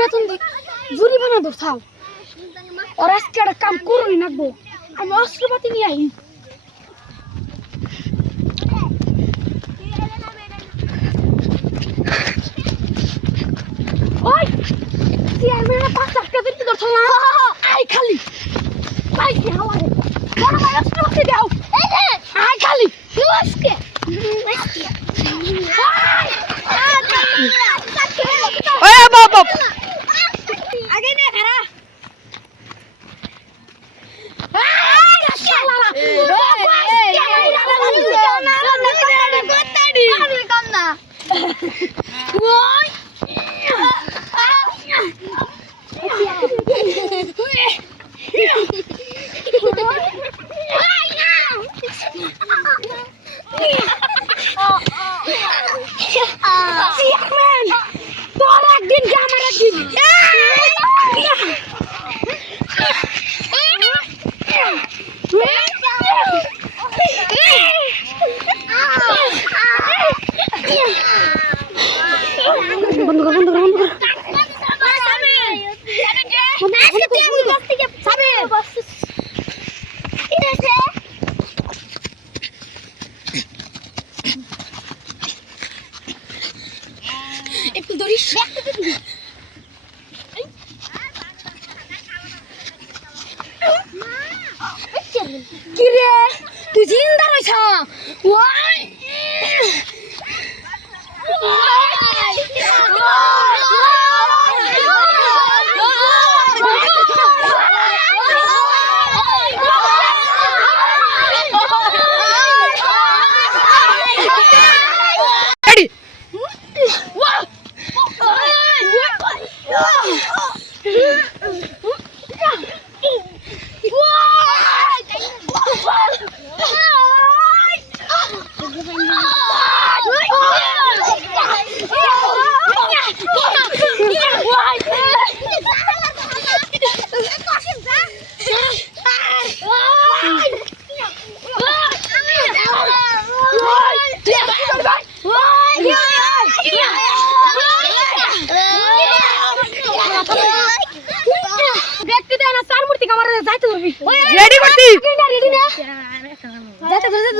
বেতন দিক জুরি বানা দোসাও আর আজকে একটা কাম করুই নাকবো আমি অস্ত্রপাতি নিয়ে আহি ওই চেয়ারম্যান 5 লাখ টাকা দিতে দরছ না আই খালি ভাই কি হাওয়ারে বড় ভাই অস্ত্রপাতি দাও এই যে আই খালি আজকে ওই বাবা আগে নে খারা একটু ধরিস কি রে তুই জিন্দা রইছ ওই রেডি করতি রেডি না যাতে যাতে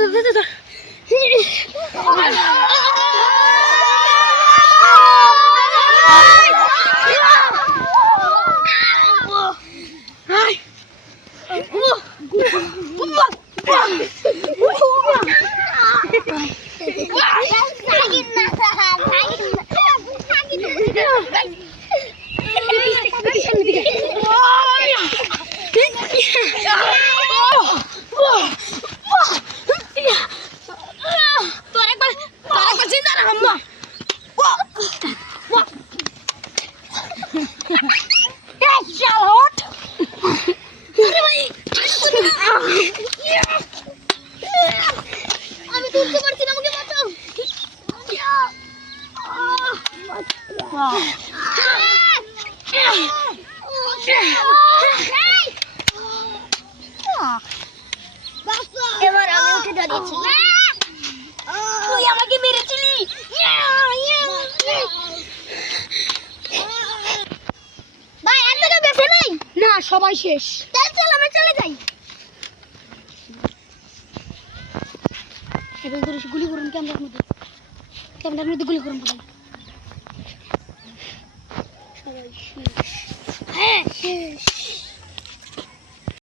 আমি তুলতে পারছি না আমাকে বাঁচাও এবার আমি উঠে দাঁড়িয়েছি তুই আমাকে মেরেছিলি ভাই আর তো বেঁচে নাই না সবাই শেষ তাই চল আমরা চলে যাই এবার ধরে গুলি করুন ক্যামেরার মধ্যে গুলি করুন সবাই শেষ হ্যাঁ শেষ